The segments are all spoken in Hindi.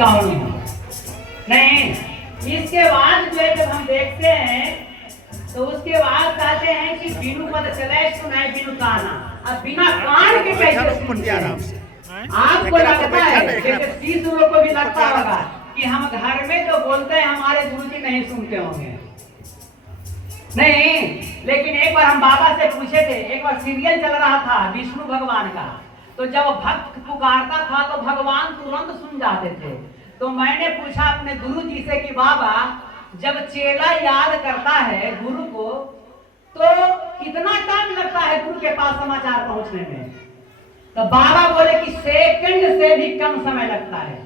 कौन हूँ। नहीं, इसके बाद जो है जब हम देखते हैं तो उसके बाद कहते हैं कि बिनु पद चले सुनाए बिनु काना। अब बिना कान के कैसे सुनते हैं? आपको लगता है जैसे शिष्य लोग को भी लगता होगा कि हम घर में तो बोलते हैं हमारे गुरुजी नहीं सुनते होंगे। नहीं, लेकिन एक बार हम बाबा से पूछे थे, एक बार सीरियल चल रहा था विष्णु भगवान का, तो जब भक्त पुकारता था तो भगवान तुरंत सुन जाते थे। तो मैंने पूछा अपने गुरु जी से कि बाबा जब चेला याद करता है गुरु को तो कितना टाइम लगता है गुरु के पास समाचार पहुंचने में? तो बाबा बोले कि सेकंड से भी कम समय लगता है।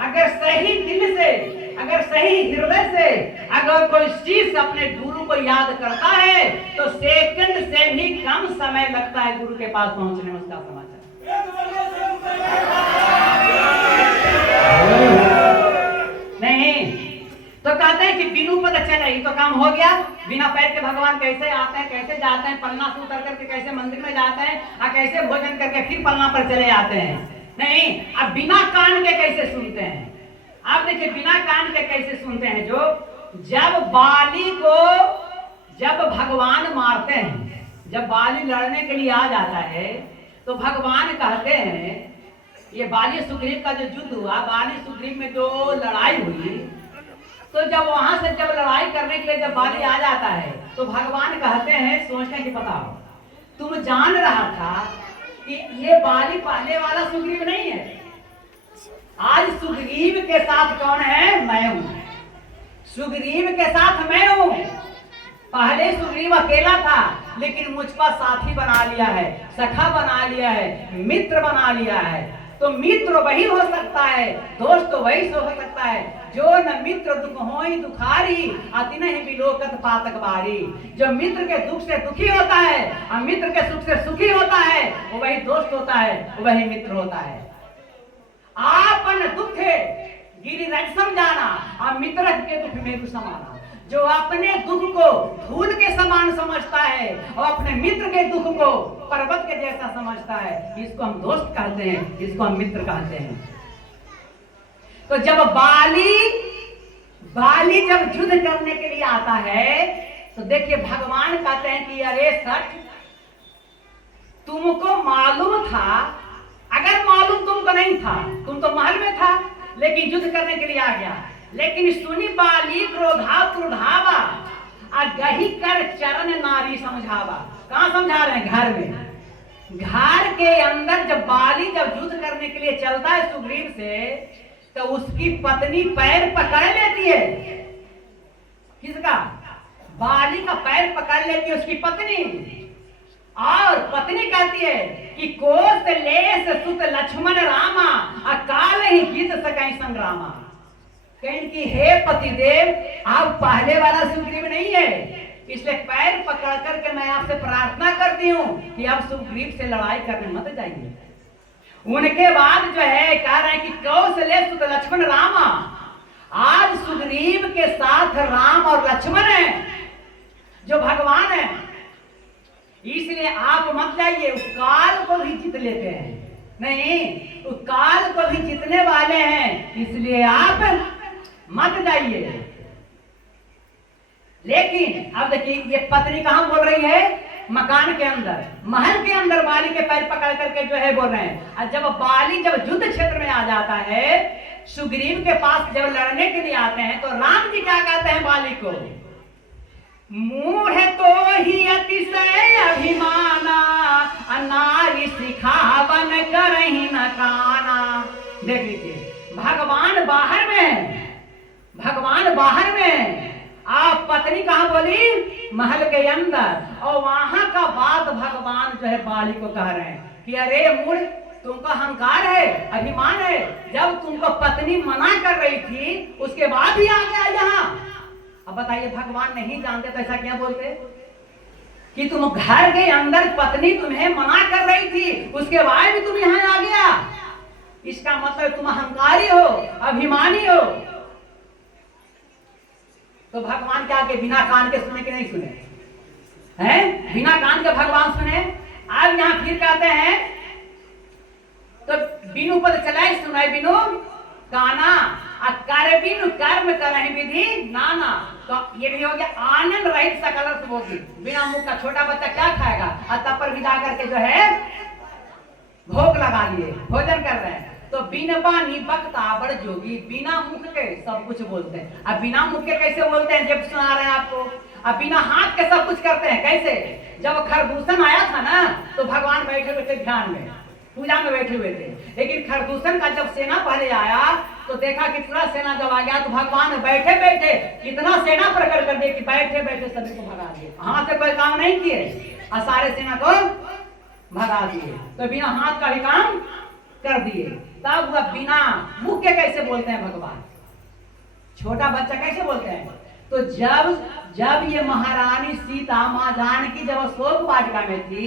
अगर सही दिल से, अगर सही हृदय से अगर कोई चीज अपने गुरु को याद करता है तो सेकंड से भी कम समय लगता है गुरु के पास पहुंचने में उसका समाचार। नहीं तो कहते हैं कि बिनु पद चले ही तो काम हो गया। बिना पैर के भगवान कैसे आते हैं, कैसे जाते हैं, पलना से उतर करके कैसे मंदिर में जाते हैं और कैसे भोजन करके फिर पलना पर चले आते हैं। नहीं, अब बिना कान के कैसे सुनते हैं? आप देखिए बिना कान के कैसे सुनते हैं। जो जब बाली को जब भगवान मारते हैं, जब बाली लड़ने के लिए आ जाता है तो भगवान कहते हैं, ये बाली सुग्रीव का जो युद्ध हुआ, बाली सुग्रीव में जो लड़ाई हुई, तो जब वहां से जब लड़ाई करने के लिए जब बाली आ जाता है तो भगवान कहते हैं, सोचने की पता हो, तुम जान रहा था कि ये बाली पहले वाला सुग्रीव नहीं है। आज सुग्रीव के साथ कौन है? मैं हूं। सुग्रीव के साथ मैं हूं। पहले सुग्रीव अकेला था लेकिन मुझ पर साथी बना लिया है, सखा बना लिया है, मित्र बना लिया है। तो मित्र वही हो सकता है, दोस्त वही हो सकता है जो न मित्र दुख होई दुखारी अति नहीं बिलोकत पातक बारी। जो मित्र के दुख से दुखी होता है और मित्र के सुख से सुखी होता है वो वही दोस्त होता है, वही मित्र होता है। आपन दुख गिरिराज समझाना और मित्र के दुख में समाना। जो अपने दुख को धूल के समान समझता है और अपने मित्र के दुख को पर्वत के जैसा समझता है, इसको हम दोस्त कहते हैं, इसको हम मित्र कहते हैं। तो जब बाली जब युद्ध करने के लिए आता है तो देखिए भगवान कहते हैं कि अरे सठ, तुमको मालूम था, अगर मालूम तुमको नहीं था, तुम तो महल में था लेकिन युद्ध करने के लिए आ गया, लेकिन सुनी बाली क्रोधा क्रोधावा गही कर चरण नारी समझावा। कहां समझा रहे हैं? घर में। घर के अंदर जब बाली जब युद्ध करने के लिए चलता है सुग्रीव से तो उसकी पत्नी पैर पकड़ लेती है। किसका? बाली का पैर पकड़ लेती है उसकी पत्नी, और पत्नी कहती है कि कोस लेस सुत लक्ष्मण रामा अकाल ही जीत सके संग्रामा। कहें कि हे पतिदेव, आप पहले वाला सुग्रीव नहीं है, इसलिए पैर पकड़ करके मैं आपसे प्रार्थना करती हूँ कि आप सुग्रीव से लड़ाई करने मत जाइए। उनके बाद जो है कह रहे हैं कि कौशले सुत लक्ष्मण रामा। आज सुग्रीव के साथ राम और लक्ष्मण है जो भगवान है, इसलिए आप मत जाइए। उस काल को भी जीत लेते हैं, नहीं उस काल को भी जीतने वाले हैं, इसलिए आप मत जाइए। लेकिन अब देखिए ये पत्नी कहां बोल रही है? मकान के अंदर, महल के अंदर बाली के पैर पकड़ करके जो है बोल रहे हैं। और जब बाली जब युद्ध क्षेत्र में आ जाता है, सुग्रीव के पास जब लड़ने के लिए आते हैं तो राम जी क्या कहते हैं बाली को? मूढ़ तो ही अतिशय अभिमाना नारी सिखावन करही न काना। देख लीजिए भगवान बाहर में, भगवान बाहर में, आप पत्नी कहां बोली? महल के अंदर। और वहां का बात भगवान जो है बाली को कह रहे हैं कि अरे मूढ़, तुमको अहंकार है, अभिमान है, जब तुमको पत्नी मना कर रही थी उसके बाद ही आ गया यहाँ। अब बताइए भगवान नहीं जानते तो ऐसा क्या बोलते कि तुम घर के अंदर पत्नी तुम्हें मना कर रही थी उसके बाद भी तुम यहाँ आ गया? इसका मतलब तुम अहंकारी हो, अभिमानी हो। तो भगवान क्या के बिना कान के सुने कि नहीं सुने हैं? बिना कान के भगवान सुने। अब यहाँ फिर कहते हैं तो बिनु पद चलाए सुनाए बिनु काना, कर बिनु कर्म करहि विधि नाना। तो ये भी हो गया आनंद रहित सकल भोगी। बिना मुख का छोटा बच्चा क्या खाएगा, और तब पर भी जाकर के जो है भोग लगा लिए, भोजन कर रहे हैं। तो बिन बानी बक्ता बड़ जोगी, बिना मुख के सब कुछ बोलते हैं। अब बिना मुख के कैसे बोलते हैं, जब सुना रहे हैं आपको। अब बिना हाथ के सब कुछ करते हैं, कैसे? जब खरदूषण आया था ना, तो भगवान बैठे हुए थे ध्यान में, पूजा में बैठे हुए थे। लेकिन खरदूषण का जब सेना पहले आया, तो देखा कि पूरा सेना जब आ गया, तो भगवान बैठे बैठे कितना सेना प्रकट कर दिए कि बैठे बैठे सभी को भगा दिए। हाथ से कोई काम नहीं किए और सारे सेना को भगा दिए। तो बिना हाथ का भी काम कर दिए। तब वह बिना मुख के कैसे बोलते हैं भगवान? छोटा बच्चा कैसे बोलते हैं? तो जब ये महारानी सीता माँ जानकी जब अशोक वाटिका में थी,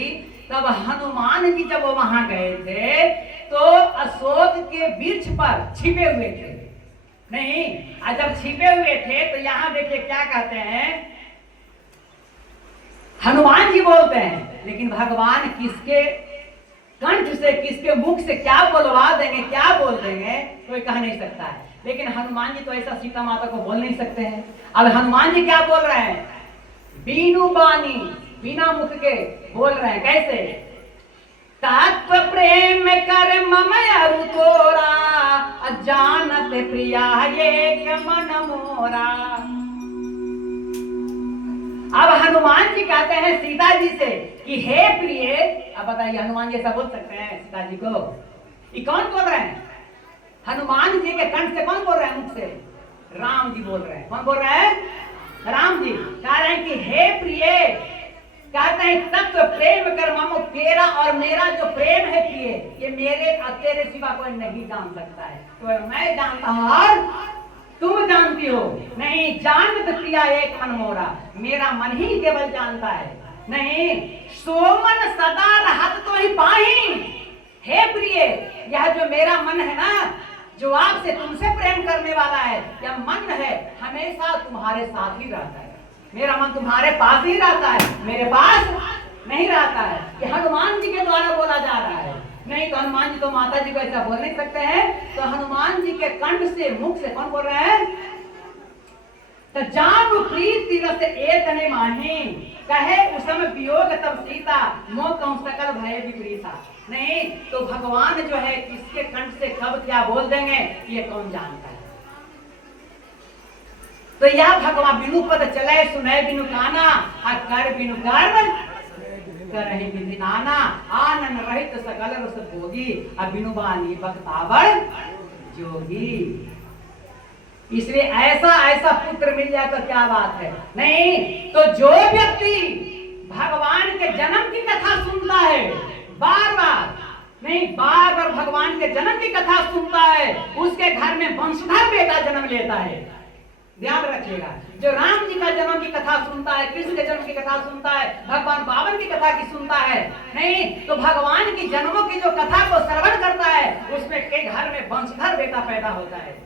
तब हनुमान जी जब वो वहां गए थे, तो अशोक के वृक्ष पर छिपे हुए थे। नहीं, और जब छिपे हुए थे तो यहाँ देखिए क्या कहते हैं, हनुमान जी बोलते हैं, लेकिन भगवान किसके कंठ से, किसके मुख से क्या बोलवा देंगे, क्या बोल देंगे, कोई कह नहीं सकता है। लेकिन हनुमान जी तो ऐसा सीता माता को बोल नहीं सकते हैं। अब हनुमान जी क्या बोल रहे हैं? बीनु बानी, बिना मुख के बोल रहे हैं। कैसे? तत्व प्रेम कर ममयरु तोरा, जानत प्रिया एक मन मोरा। अब हनुमान जी कहते हैं सीता जी से कि हे प्रिय। अब बताइए हनुमान जी ऐसा बोल सकते हैं सीता जी को? ये कौन बोल रहे हैं? हनुमान जी के कंठ से कौन बोल रहे हैं? मुख से राम जी बोल रहे हैं। कौन बोल रहे हैं? राम जी कह रहे हैं कि हे प्रिय, कहते हैं तत्व प्रेम कर ममो, तेरा और मेरा जो प्रेम है प्रिय, ये मेरे और तेरे सिवा कोई नहीं जान सकता है। तो मैं जानता हूं और तुम जानती हो नहीं। जानत प्रिया एक मन मोरा, मेरा मन ही केवल जानता है। नहीं, सोमन सदा रहत तो ही पाही। हे प्रिय, यह जो मेरा मन है ना, जो आपसे तुमसे प्रेम करने वाला है, यह मन है हमेशा तुम्हारे साथ ही रहता है। मेरा मन तुम्हारे पास ही रहता है, मेरे पास नहीं रहता है। ये हनुमान जी के द्वारा बोला जा रहा है। नहीं तो हनुमान जी तो माता जी को ऐसा बोल नहीं सकते हैं। तो हनुमान जी के कंठ से, मुख से कौन बोल रहे हैं? तो जानु प्रीति रस एतने माही, कहे उस समय वियोग तब सीता, मोह कहूं सकल भय विपरीता। नहीं तो भगवान जो है किसके कंठ से कब क्या बोल देंगे, ये कौन जानता है? तो यह भगवान बिनु पद चले सुने बिनु काना, और कर बिनु कर्म करहि विधि नाना। आनंद रहित सकल रस भोगी, और बिनु बानी बक्तावर जोगी। इसलिए ऐसा ऐसा पुत्र मिल जाए तो क्या बात है। नहीं तो जो व्यक्ति भगवान के जन्म की कथा सुनता है, बार बार नहीं, बार बार भगवान के जन्म की कथा सुनता है, उसके घर में वंशधर बेटा जन्म लेता है। ध्यान रखिएगा, जो राम जी का जन्म की कथा सुनता है, कृष्ण के जन्म की कथा सुनता है, भगवान बावन की कथा की सुनता है, नहीं तो भगवान की जन्मों की जो कथा को श्रवण करता है, उसमें के घर में वंशधर बेटा पैदा होता है।